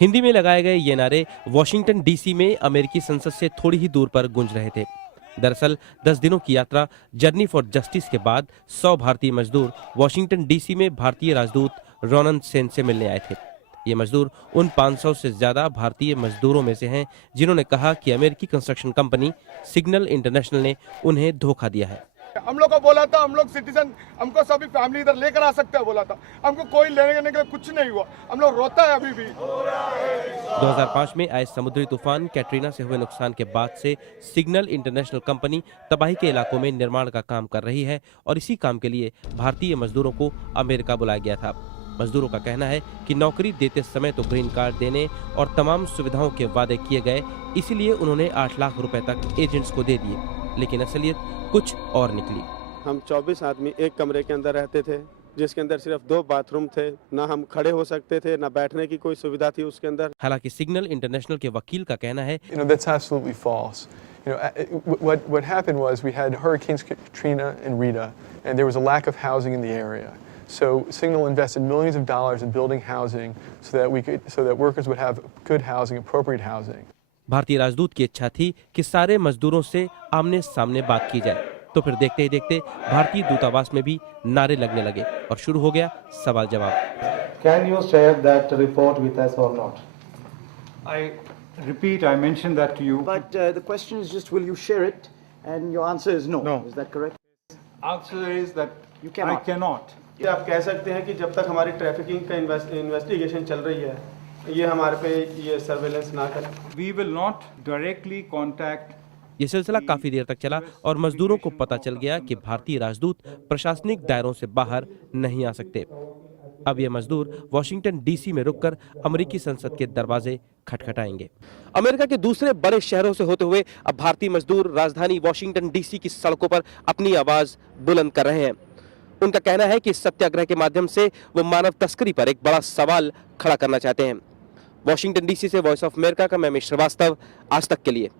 हिंदी में लगाए गए ये नारे वॉशिंगटन डीसी में अमेरिकी संसद से थोड़ी ही दूर पर गूंज रहे थे। दरअसल 10 दिनों की यात्रा जर्नी फॉर जस्टिस के बाद 100 भारतीय मजदूर वॉशिंगटन डीसी में भारतीय राजदूत रोनन सेन से मिलने आए थे। ये मजदूर उन 500 से ज्यादा भारतीय मजदूरों में से हैं जिन्होंने कहा कि अमेरिकी कंस्ट्रक्शन कंपनी सिग्नल इंटरनेशनल ने उन्हें धोखा दिया है। हम लोग को बोला था हम लोग सिटीजन, हमको सभी फैमिली इधर लेकर आ सकते हैं बोला था, हमको कोई लेने के लिए कुछ नहीं हुआ, हम लोग रोता है अभी भी। 2005 में आए समुद्री तूफान कैटरीना से हुए नुकसान के बाद से सिग्नल इंटरनेशनल कंपनी तबाही के इलाकों में निर्माण का काम कर रही है और इसी काम के लिए भारतीय मजदूरों को अमेरिका बुलाया गया था। मजदूरों का कहना है कि नौकरी देते समय तो ग्रीन कार्ड देने और तमाम सुविधाओं के वादे किए गए, इसीलिए उन्होंने 8 लाख रुपए तक एजेंट्स को दे दिए, लेकिन असलियत कुछ और निकली। हम 24 आदमी एक कमरे के अंदर रहते थे, जिसके अंदर सिर्फ 2 बाथरूम थे, ना हम खड़े हो सकते थे, ना बैठने की कोई सुविधा थी उसके अंदर। हालांकि सिग्नल इंटरनेशनल के वकील का कहना है, That's absolutely false. What happened was we had hurricanes Katrina and Rita, and there was a lack of housing in the area. So Signal invested millions of dollars in building housing so that workers would have good housing, appropriate housing. भारतीय राजदूत की इच्छा थी कि सारे मजदूरों से आमने सामने बात की जाए, तो फिर देखते ही देखते भारतीय दूतावास में भी नारे लगने लगे और शुरू हो गया सवाल जवाब। Can you share that report with us or not? I repeat, I mentioned that to you. But the question is just, will you share it? And your answer is no. No. Is that correct? Answer is that You cannot. I cannot. ये आप कह सकते हैं कि जब तक हमारी trafficking का इन्वेस्टिगेशन चल रही है, ये हमारे पे ये सर्वेलेंस ना करें। We will not directly contact. ये सिलसिला काफी देर तक चला और मजदूरों को पता चल गया कि भारतीय राजदूत प्रशासनिक दायरों से बाहर नहीं आ सकते। अब ये मजदूर वॉशिंगटन डीसी में रुककर अमेरिकी संसद के दरवाजे खटखटाएंगे। अमेरिका के दूसरे बड़े शहरों से होते हुए अब भारतीय मजदूर राजधानी वॉशिंगटन डीसी की सड़कों पर अपनी आवाज बुलंद कर रहे हैं। उनका कहना है कि इस सत्याग्रह के माध्यम से वो मानव तस्करी पर एक बड़ा सवाल खड़ा करना चाहते हैं। वॉशिंगटन डीसी से वॉइस ऑफ अमेरिका का मैं श्रीवास्तव, आज तक के लिए।